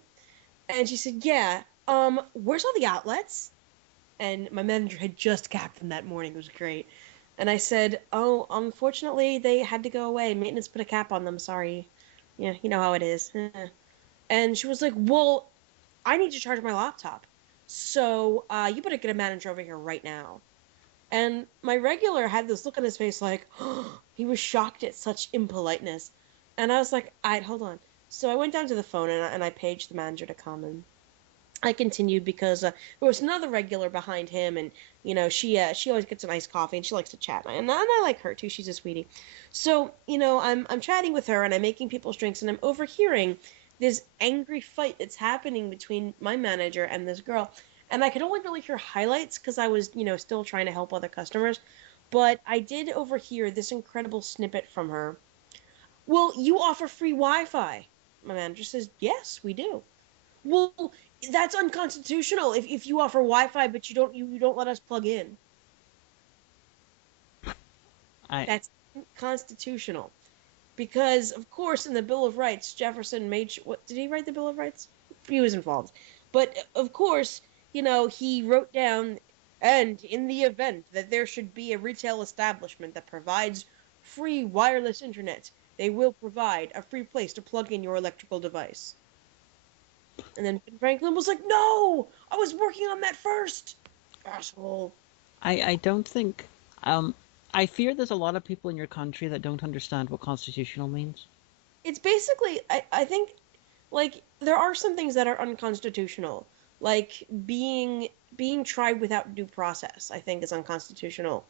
And she said, "Yeah. Where's all the outlets?" And my manager had just capped them that morning. It was great. And I said, "Oh, unfortunately, they had to go away. Maintenance put a cap on them. Sorry. Yeah, you know how it is." And she was like, "Well, I need to charge my laptop. So, you better get a manager over here right now." And my regular had this look on his face like, he was shocked at such impoliteness. And I was like, all right, hold on. So I went down to the phone and I paged the manager to come, and I continued because there was another regular behind him, and you know she always gets a nice coffee and she likes to chat, and I like her too. She's a sweetie. So you know I'm chatting with her and I'm making people's drinks, and I'm overhearing this angry fight that's happening between my manager and this girl, and I could only really hear highlights because I was still trying to help other customers, but I did overhear this incredible snippet from her. "Well, you offer free Wi-Fi." My manager says, "Yes, we do." "Well, that's unconstitutional if you offer Wi-Fi but you don't let us plug in." That's unconstitutional. Because of course in the Bill of Rights, Jefferson made what did he write the Bill of Rights? He was involved. But of course, he wrote down, "And in the event that there should be a retail establishment that provides free wireless internet, they will provide a free place to plug in your electrical device." And then Ben Franklin was like, "No! I was working on that first, asshole." I don't think. I fear there's a lot of people in your country that don't understand what constitutional means. It's basically, I think, like, there are some things that are unconstitutional. Like, being tried without due process, I think, is unconstitutional.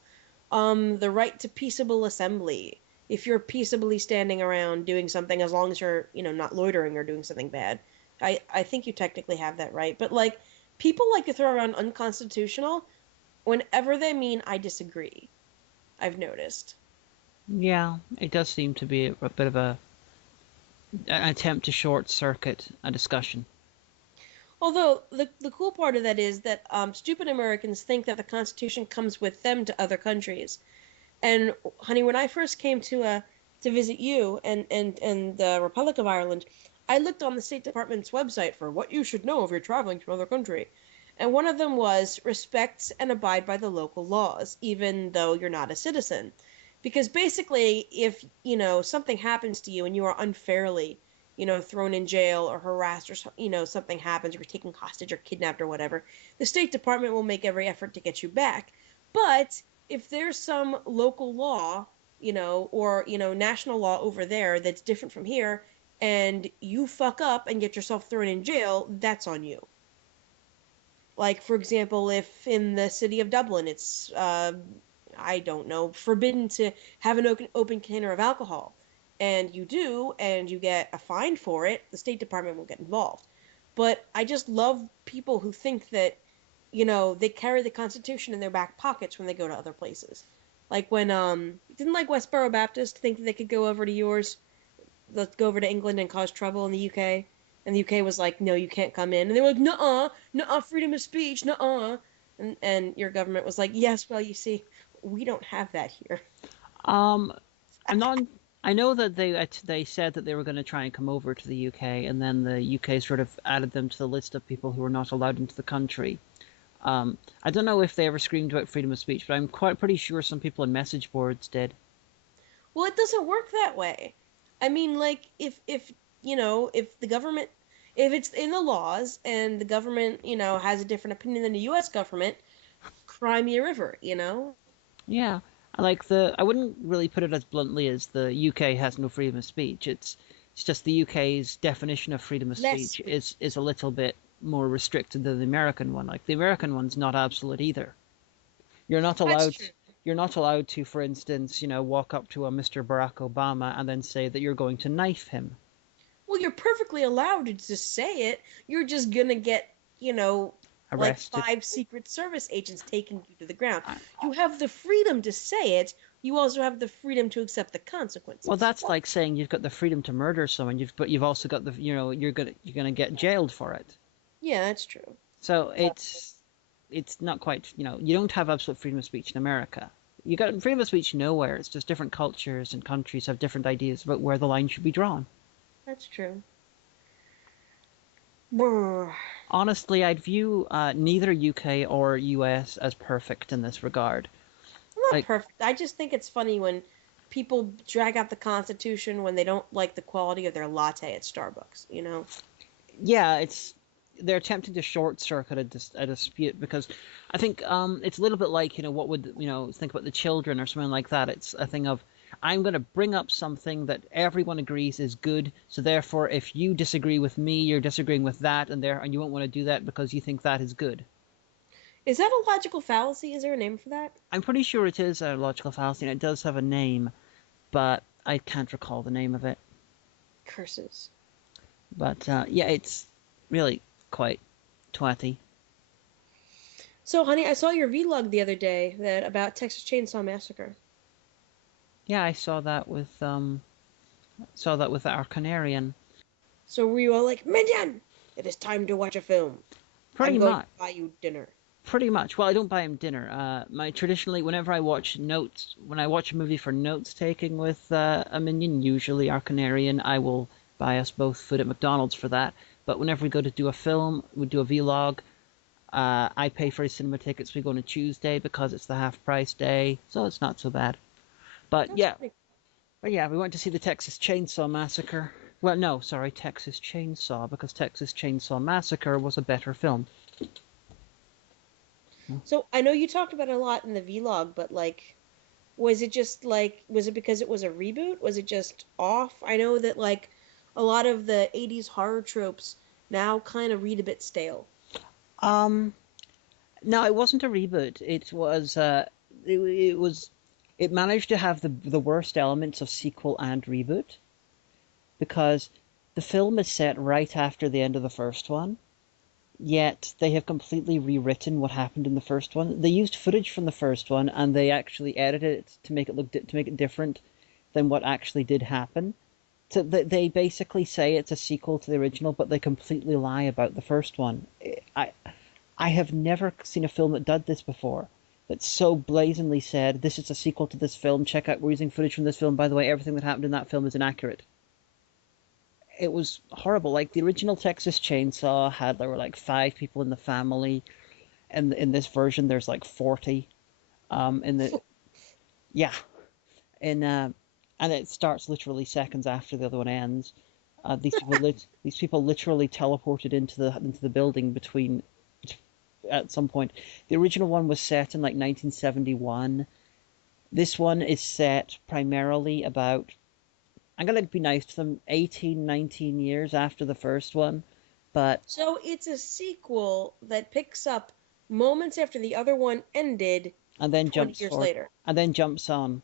The right to peaceable assembly. If you're peaceably standing around doing something, as long as you're, not loitering or doing something bad. I think you technically have that right. But, like, people like to throw around unconstitutional whenever they mean I disagree, I've noticed. Yeah, it does seem to be a bit of an attempt to short-circuit a discussion. Although, the cool part of that is that stupid Americans think that the Constitution comes with them to other countries. And, honey, when I first came to visit you and the Republic of Ireland, I looked on the State Department's website for what you should know if you're traveling to another country. And one of them was respect and abide by the local laws, even though you're not a citizen. Because basically, if, something happens to you and you are unfairly, thrown in jail or harassed or, something happens, or you're taken hostage or kidnapped or whatever, the State Department will make every effort to get you back. But if there's some local law, or, national law over there that's different from here, and you fuck up and get yourself thrown in jail, that's on you. Like, for example, if in the city of Dublin it's, I don't know, forbidden to have an open container of alcohol, and you do, and you get a fine for it, the State Department will get involved. But I just love people who think that, they carry the Constitution in their back pockets when they go to other places. Like when, didn't like Westboro Baptist think that they could go over to yours? Let's go over to England and cause trouble in the UK. And the UK was like, "No, you can't come in." And they were like, nuh-uh, freedom of speech, nuh-uh. And your government was like, "Yes, well, you see, we don't have that here." I know that they said that they were going to try and come over to the UK, and then the UK sort of added them to the list of people who were not allowed into the country. I don't know if they ever screamed about freedom of speech, but I'm quite pretty sure some people in message boards did. Well, it doesn't work that way. I mean, like, if the government, if it's in the laws and the government, has a different opinion than the U.S. government, cry me a river, Yeah, I wouldn't really put it as bluntly as the UK has no freedom of speech. It's just the UK's definition of freedom of speech is a little bit more restricted than the American one. Like, the American one's not absolute either. You're not allowed. you're not allowed to, for instance, walk up to a Mr. Barack Obama and then say that you're going to knife him. Well, you're perfectly allowed to just say it. You're just gonna get, like Arrested. 5 Secret Service agents taking you to the ground. You have the freedom to say it. You also have the freedom to accept the consequences. Well, that's like saying you've got the freedom to murder someone, but you've also got the, you're gonna get jailed for it. Yeah, that's true. So it's not quite, you don't have absolute freedom of speech in America. You got freedom of speech nowhere. It's just different cultures and countries have different ideas about where the line should be drawn. That's true. Brr. Honestly, I'd view neither UK or US as perfect in this regard. Not perfect. I just think it's funny when people drag out the Constitution when they don't like the quality of their latte at Starbucks, Yeah, they're attempting to short circuit a dispute because I think it's a little bit like, what would, think about the children or something like that. It's a thing of, I'm going to bring up something that everyone agrees is good, so therefore if you disagree with me, you're disagreeing with that, and you won't want to do that because you think that is good. Is that a logical fallacy? Is there a name for that? I'm pretty sure it is a logical fallacy, and it does have a name, but I can't recall the name of it. Curses. But, yeah, it's really quite twatty. So, honey, I saw your vlog the other day about Texas Chainsaw Massacre. Yeah, I saw that with our Canarian. So were you all like, Minion, it is time to watch a film. Pretty I'm going much. to buy you dinner. Pretty much. Well, I don't buy him dinner. Traditionally, whenever I watch when I watch a movie for notes taking with a minion, usually our Canarian, I will buy us both food at McDonald's for that. But whenever we go to do a film, we do a vlog, I pay for his cinema tickets. We go on a Tuesday because it's the half-price day, so it's not so bad. But yeah, we went to see the Texas Chainsaw Massacre. Well, no, sorry, Texas Chainsaw, because Texas Chainsaw Massacre was a better film. So I know you talked about it a lot in the vlog, but was it because it was a reboot? Was it just off? I know that a lot of the 80s horror tropes now kind of read a bit stale. No, it wasn't a reboot. It was it managed to have the worst elements of sequel and reboot, because the film is set right after the end of the first one, yet they have completely rewritten what happened in the first one. They used footage from the first one and they actually edited it to make it different than what actually did happen. So they basically say it's a sequel to the original, but they completely lie about the first one. I have never seen a film that did this before, that so blazingly said, this is a sequel to this film, check out, we're using footage from this film, by the way, everything that happened in that film is inaccurate. It was horrible. Like, the original Texas Chainsaw there were 5 people in the family, and in this version there's 40. Yeah. And it starts literally seconds after the other one ends. These people literally teleported into the building at some point. The original one was set in 1971. This one is set primarily about, I'm going to be nice to them, 18, 19 years after the first one. But so it's a sequel that picks up moments after the other one ended, and then 20 years later. And then jumps on.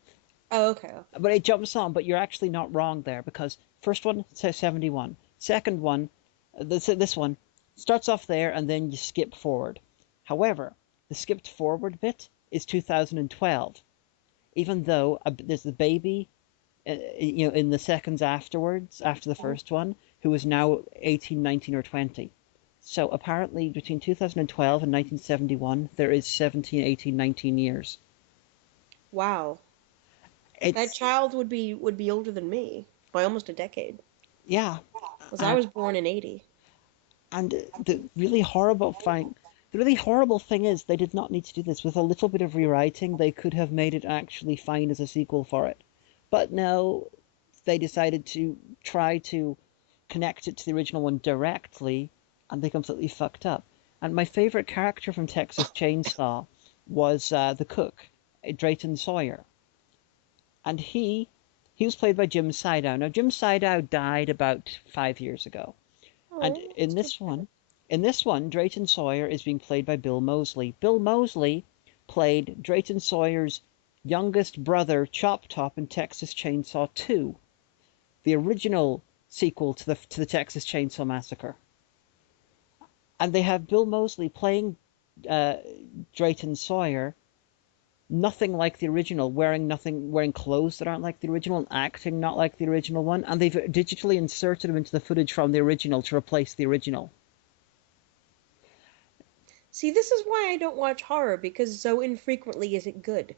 Oh, okay. But it jumps on, but you're actually not wrong there, because first one says 71. Second one, this one, starts off there and then you skip forward. However, the skipped forward bit is 2012, even though there's the baby, in the seconds afterwards, after the first one, who is now 18, 19, or 20. So apparently between 2012 and 1971, there is 17, 18, 19 years. Wow. That child would be older than me by almost a decade. Yeah. Because I was born in 80. And the really horrible thing is they did not need to do this. With a little bit of rewriting, they could have made it actually fine as a sequel for it. But no, they decided to try to connect it to the original one directly, and they completely fucked up. And my favorite character from Texas Chainsaw was the cook, Drayton Sawyer. And he was played by Jim Sydow. Now, Jim Sydow died about 5 years ago. Oh, And in this one, Drayton Sawyer is being played by Bill Moseley. Bill Moseley played Drayton Sawyer's youngest brother Chop Top in Texas Chainsaw 2, the original sequel to the Texas Chainsaw Massacre. And they have Bill Moseley playing Drayton Sawyer, nothing like the original, wearing clothes that aren't like the original, and acting not like the original one, and they've digitally inserted him into the footage from the original to replace the original. See, this is why I don't watch horror, because so infrequently is it good.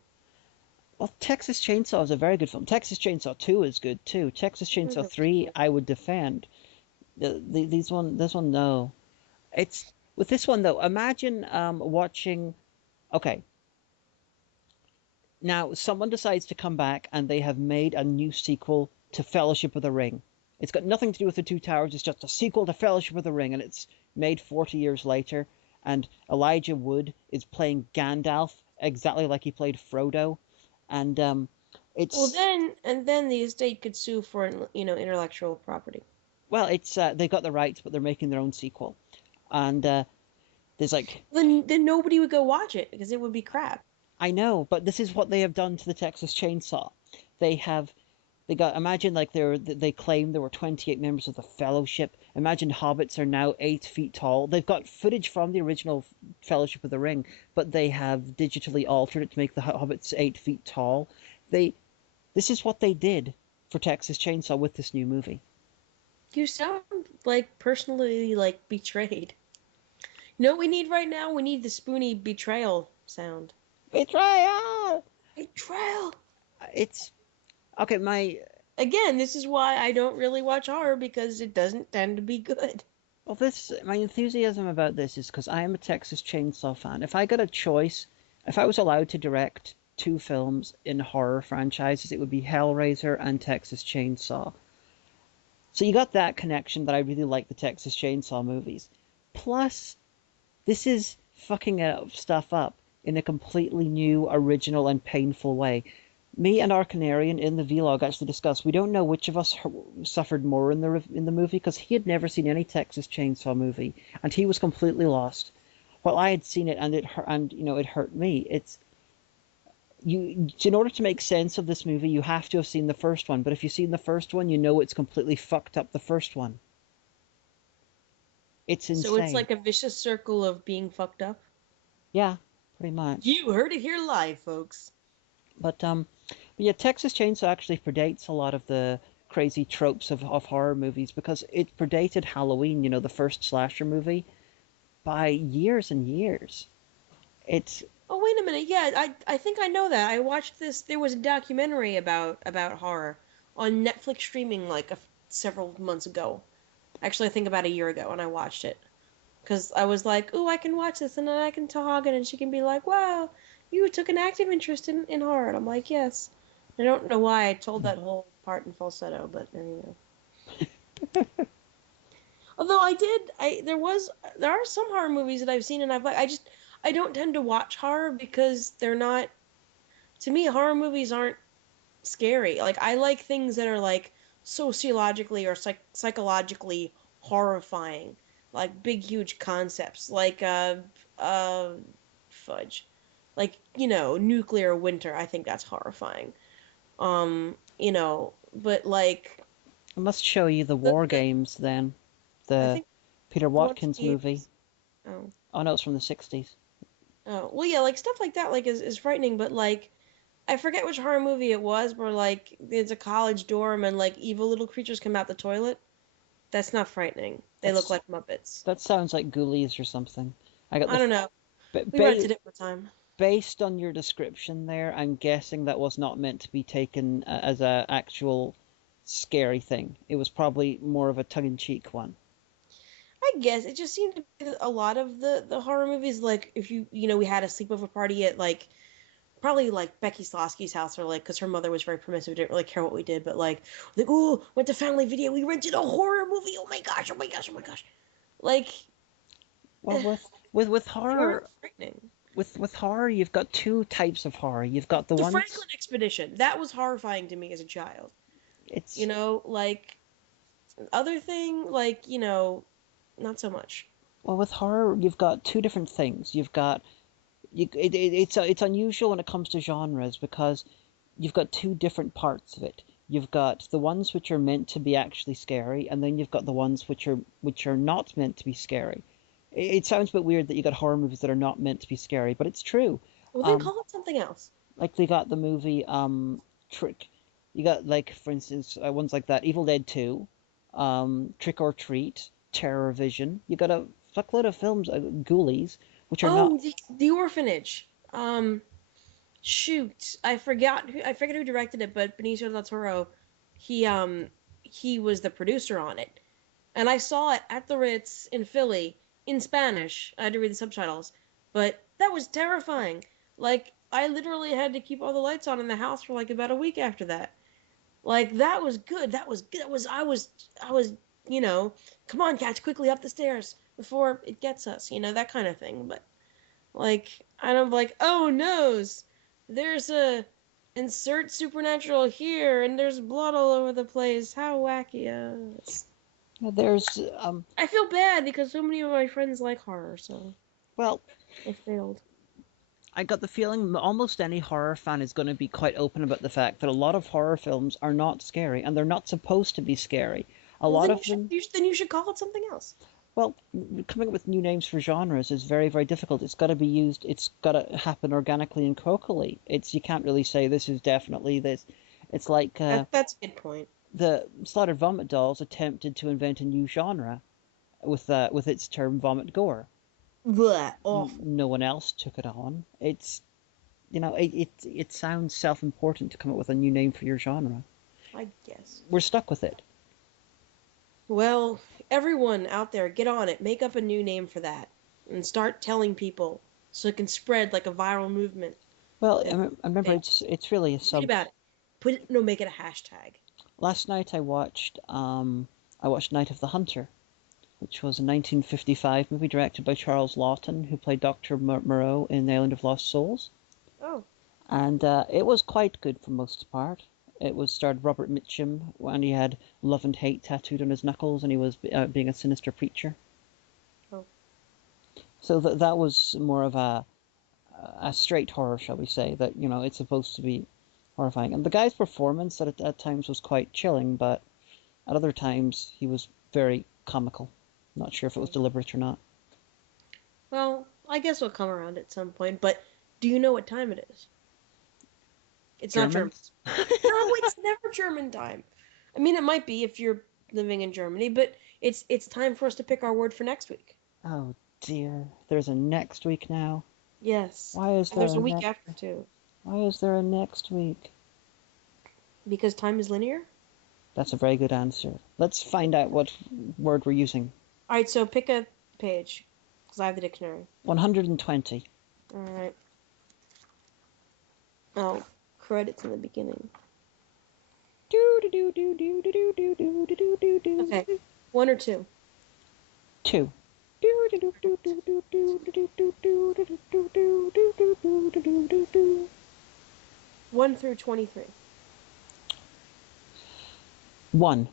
Well, Texas Chainsaw is a very good film. Texas Chainsaw 2 is good too. Texas Chainsaw 3 I would defend. This one, no. It's with this one though. Imagine watching. Okay. Now someone decides to come back and they have made a new sequel to Fellowship of the Ring. It's got nothing to do with the Two Towers. It's just a sequel to Fellowship of the Ring, and it's made 40 years later. And Elijah Wood is playing Gandalf exactly like he played Frodo, and it's then the estate could sue for intellectual property. Well, it's they got the rights, but they're making their own sequel, and there's like then nobody would go watch it because it would be crap. I know, but this is what they have done to the Texas Chainsaw. Imagine like they claim there were 28 members of the Fellowship. Imagine hobbits are now 8 feet tall. They've got footage from the original Fellowship of the Ring, but they have digitally altered it to make the hobbits 8 feet tall. This is what they did for Texas Chainsaw with this new movie. You sound like personally betrayed. You know what we need right now? We need the Spoony Betrayal sound. Betrayal! Betrayal! It's... Okay, Again, this is why I don't really watch horror, because it doesn't tend to be good. Well, my enthusiasm about this is because I am a Texas Chainsaw fan. If I got a choice, if I was allowed to direct 2 films in horror franchises, it would be Hellraiser and Texas Chainsaw. So you got that connection that I really like the Texas Chainsaw movies. Plus, this is fucking stuff up in a completely new, original, and painful way. Me and our Canarian in the vlog actually discussed. We don't know which of us suffered more in the movie, because he had never seen any Texas Chainsaw movie, and he was completely lost. While I had seen it, and it hurt me. In order to make sense of this movie, you have to have seen the first one. But if you've seen the first one, you know it's completely fucked up the first one. It's insane. So it's like a vicious circle of being fucked up? Yeah, pretty much. You heard it here live, folks. But yeah, Texas Chainsaw actually predates a lot of the crazy tropes of horror movies, because it predated Halloween, the first slasher movie, by years and years. Oh, wait a minute. Yeah, I think I know that. I watched this. There was a documentary about horror on Netflix streaming several months ago. Actually, I think about a year ago, and I watched it. Because I was like, ooh, I can watch this, and then I can talk, and she can be like, wow, you took an active interest in horror. And I'm like, yes. I don't know why I told that whole part in falsetto, but there you go. Although there are some horror movies that I've seen, and I don't tend to watch horror because they're not, to me, horror movies aren't scary. I like things that are sociologically or psychologically horrifying, big huge concepts, fudge. Nuclear winter. I think that's horrifying. But I must show you the War Games then. The Peter Watkins movie. Oh no, it's from the 60s. Oh, well, yeah, stuff like that, is frightening, but, I forget which horror movie it was, where, it's a college dorm and, evil little creatures come out the toilet. That's not frightening. They look like Muppets. That sounds like Ghoulies or something. I don't know. We rented it for time. Based on your description there, I'm guessing that was not meant to be taken as a actual scary thing. It was probably more of a tongue-in-cheek one. I guess it just seemed to be a lot of the horror movies, if we had a sleepover party at probably Becky Slosky's house, or because her mother was very permissive, didn't really care what we did, but oh, went to Family Video, we rented a horror movie, oh my gosh. Well, with horror, frightening. With horror, you've got 2 types of horror. You've got the ones... Franklin Expedition, that was horrifying to me as a child. It's other thing, not so much. Well, with horror, you've got 2 different things. You've got It's unusual when it comes to genres because you've got two different parts of it. You've got the ones which are meant to be actually scary, and then you've got the ones which are not meant to be scary. It sounds a bit weird that you got horror movies that are not meant to be scary, but it's true. Well, then call it something else. Like they got the movie Trick. You got like, for instance, ones like that, Evil Dead 2, Trick or Treat, Terror Vision. You got a fuckload of films, Ghoulies, which are not. The Orphanage. Shoot, I forget who directed it, but Benicio del Toro, he was the producer on it, and I saw it at the Ritz in Philly in Spanish. I had to read the subtitles, but that was terrifying. Like, I literally had to keep all the lights on in the house for like about a week after that. Like, that was good. That was good. I was, come on, catch quickly up the stairs before it gets us, that kind of thing. But, like, I'm like, oh, noes. There's a insert supernatural here, and there's blood all over the place. How wacky is. There's I feel bad because so many of my friends like horror, so. Well, I failed. I got the feeling that almost any horror fan is going to be quite open about the fact that a lot of horror films are not scary, and they're not supposed to be scary. A lot of them. Then you should call it something else. Well, coming up with new names for genres is very, very difficult. It's got to be used. It's got to happen organically and croakily. You can't really say this is definitely this. It's like that's a good point. The Slaughtered Vomit Dolls attempted to invent a new genre with its term vomit gore. Blech, awful. No one else took it on. It sounds self-important to come up with a new name for your genre. I guess. We're stuck with it. Well, everyone out there, get on it. Make up a new name for that. And start telling people so it can spread like a viral movement. Well, I remember it's really a sub... Read about it. Make it a hashtag. Last night I watched Night of the Hunter, which was a 1955 movie directed by Charles Lawton, who played Dr. Moreau in The Island of Lost Souls. Oh. And it was quite good for most part. It starred Robert Mitchum, and he had love and hate tattooed on his knuckles, and he was being a sinister preacher. Oh. So that was more of a straight horror, shall we say, that, it's supposed to be horrifying. And the guy's performance at times was quite chilling, but at other times he was very comical. Not sure if it was deliberate or not. Well, I guess we'll come around at some point, but do you know what time it is? It's not German. No, it's never German time. I mean, it might be if you're living in Germany, but it's time for us to pick our word for next week. Oh, dear. There's a next week now? Yes. Why is there there's a week after, too. Why is there a next week? Because time is linear? That's a very good answer. Let's find out what word we're using. All right, so pick a page, because I have the dictionary. 120. All right. Oh, credits in the beginning. Okay, 1 or 2? 2. 1 through 23. 1.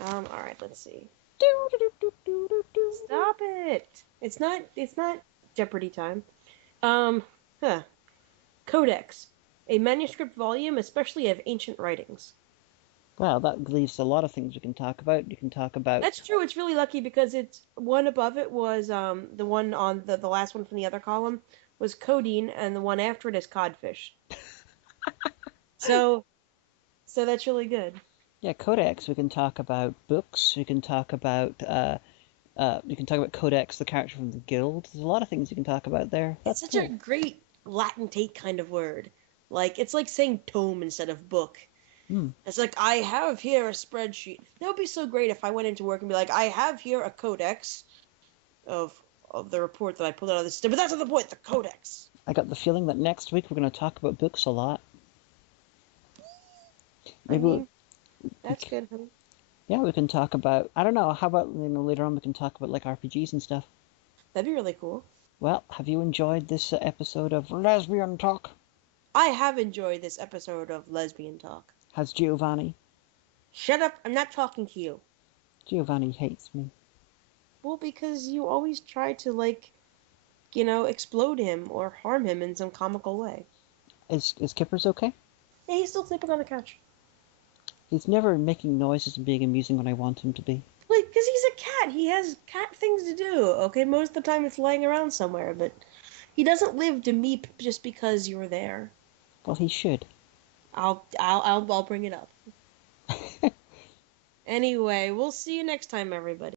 All right, let's see. Stop it! It's not Jeopardy time. Codex. A manuscript volume, especially of ancient writings. Well, that leaves a lot of things we can talk about. You can talk about... That's true. It's really lucky because it's one above it was the one on the last one from the other column was codeine, and the one after it is codfish. So that's really good. Yeah, Codex. We can talk about books. We can talk about Codex, the character from the Guild. There's a lot of things you can talk about there. That's such a great latentate kind of word. Like, it's like saying tome instead of book. It's like, I have here a spreadsheet. That would be so great if I went into work and be like, I have here a codex of the report that I pulled out of this. But that's not the point, the codex. I got the feeling that next week we're going to talk about books a lot. Maybe that's good, honey. Yeah, we can talk about, I don't know, how about later on we can talk about like RPGs and stuff. That'd be really cool. Well, have you enjoyed this episode of Lesbian Talk? I have enjoyed this episode of Lesbian Talk. Has Giovanni? Shut up, I'm not talking to you. Giovanni hates me. Well, because you always try to, like, explode him or harm him in some comical way. Is Kippers okay? Yeah, he's still sleeping on the couch. He's never making noises and being amusing when I want him to be. Like, because he's a cat. He has cat things to do, okay? Most of the time it's laying around somewhere, but he doesn't live to meep just because you're there. Well, he should. I'll bring it up. Anyway, we'll see you next time, everybody.